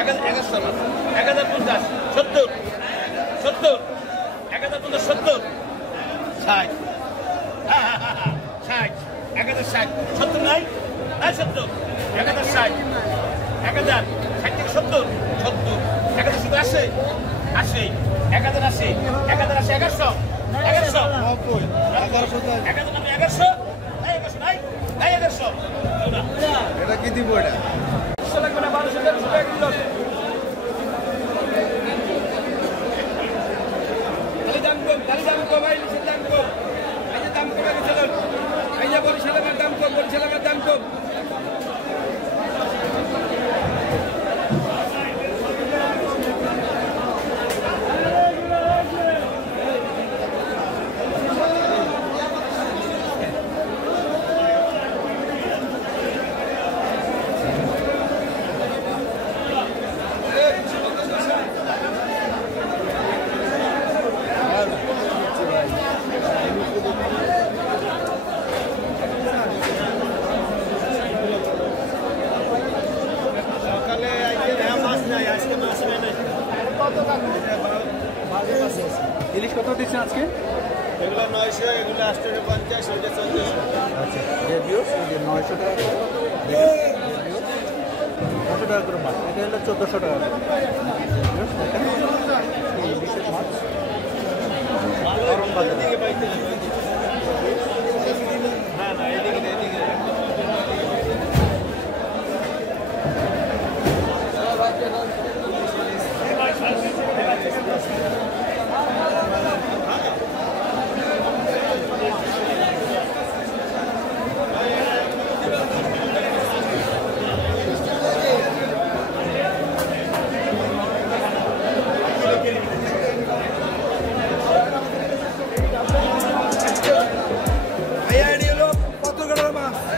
1050 70 70 1050 70 60 60 1060 70 নাই 70 1060 1000 60 থেকে 70 70 1080 80 1080 1080 1100 1100 এটা কি দিব এটা লাগবে না 1200 টাকা কিলো দাম কম ভাই দাম কম এই যে দাম কমে গেছে এই যে বরিশালের দাম কম বরিশালের দাম কম ইলিশ কত দিচ্ছেন আজকে? এগুলো 900, এগুলো 850, ওইটা 1400। আচ্ছা, 900 টাকা করে। 900 টাকা করে মাছ। এটা হলো 1400 টাকা করে। এই বিশেষ মাছ কারণ বাজারে হ্যাঁ না এদিকে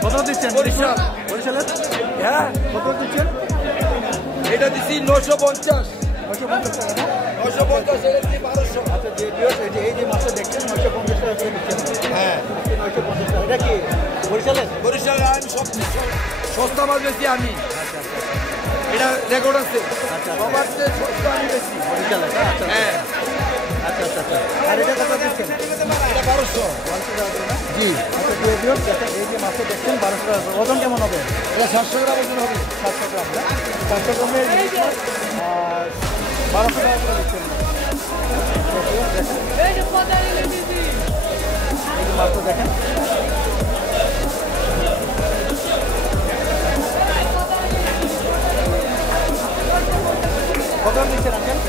কত দিচ্ছেন? বরিশালের হ্যাঁ কত দিচ্ছেন? এটা দিছি 950 950 টাকা না? 950 এটা দিছি 1200। আচ্ছা, এই যে মাছটা দেখছেন 950 টাকা করে দিচ্ছেন। হ্যাঁ 950 টাকা। এটা কি বরিশালের? বরিশালে আমি সস্তা মাছ বেশি আমি। এটা রেকর্ড আছে। আচ্ছা, সবার চেয়ে সস্তা আমি বেশি বরিশালের। আচ্ছা হ্যাঁ আচ্ছা আচ্ছা আচ্ছা। আর এটা কত দিচ্ছেন? এটা 1200 টাকা করে না? জি। আচ্ছা, দেখেন এই যে মাছটা দেখছেন 1200 টাকা করে। ওজন কেমন হবে? এটা 700 গ্রাম ওজন হবে। 700 গ্রাম না? 700 গ্রামের ইলিশ মাছ আর 1200 টাকা করে দিচ্ছেন। দেখেন এই যে মাছটা দেখেন। কত দিচ্ছেন আঙ্কেল?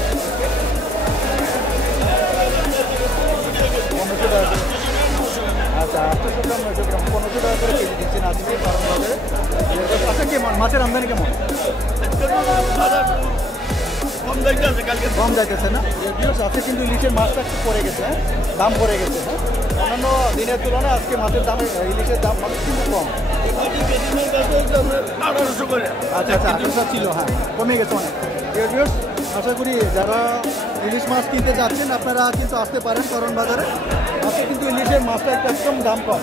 1500 টাকা করে। আচ্ছা, 800 গ্রাম 900 গ্রাম 1500 টাকা করে কেজি দিচ্ছেন আজকে কারণ বাজারে। আচ্ছা, কেমন মাছের আমদানি কেমন? কম যাইতেছে না? আজকে কিন্তু ইলিশের মাছটা একটু পড়ে গেছে, হ্যাঁ দাম পড়ে গেছে। হ্যাঁ অন্যান্য দিনের তুলনায় আজকে মাছের দামে ইলিশের দাম কিন্তু কম। 1800 করে। আচ্ছা আচ্ছা, 1800 ছিল, হ্যাঁ কমে গেছে অনেক। আশা করি যারা ইলিশ মাছ কিনতে যাচ্ছেন আপনারা কিন্তু আসতে পারেন করণ বাজারে। আজকে কিন্তু ইলিশের মাছটা একদম দাম কম,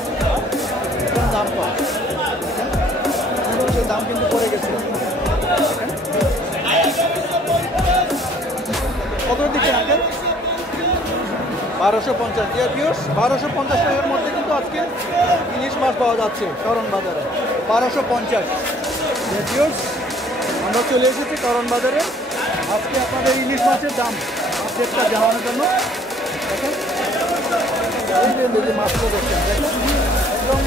একদম দাম কম। দাম কিন্তু পড়ে গেছে। কত দিচ্ছেন আঙ্কেল? 1250। 1250 টাকার মধ্যে কিন্তু আজকে ইলিশ মাছ পাওয়া যাচ্ছে করণ বাজারে। 1250। আমরা চলে এসেছি করণ বাজারে। আজকে আপনাদের ইলিশ মাছের দাম আপডেটটা জানানোর জন্য। দেখেন এই যে মাছগুলো দেখছেন, দেখেন একদম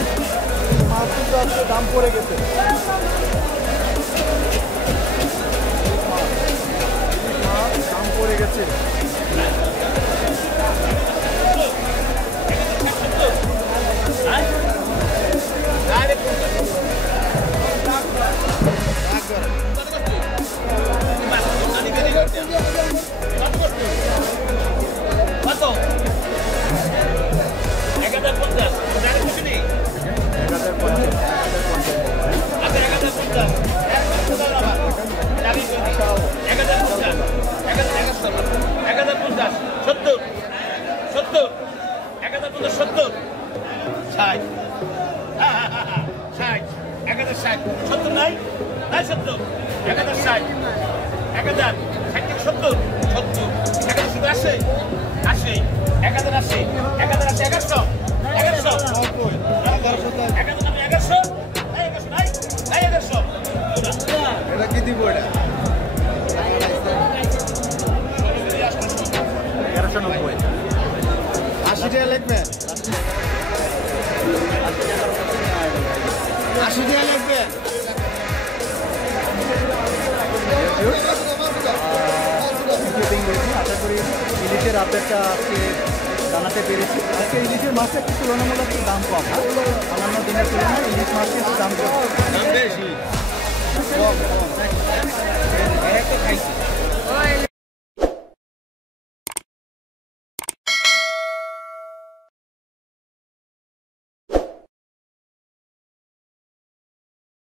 মাছ কিন্তু আজকে দাম পড়ে গেছে। দাম পড়ে গেছে। 1000 60 থেকে 70 70 1000 শুধু 80 80 1080 1080 1100 1100 1100 নাই 1100 এটা কি দিব এটা 1190 80 টাকা লিখবে 80 টাকা লিখবে আশা করি ইলিশের আপডেটটা আজকে জানাতে পেরেছি। আজকে ইলিশের মাছটা একটু তুলনামূলক দাম কম, অন্যান্য দিনের তুলনায় ইলিশ মাছটা একটু দাম কম।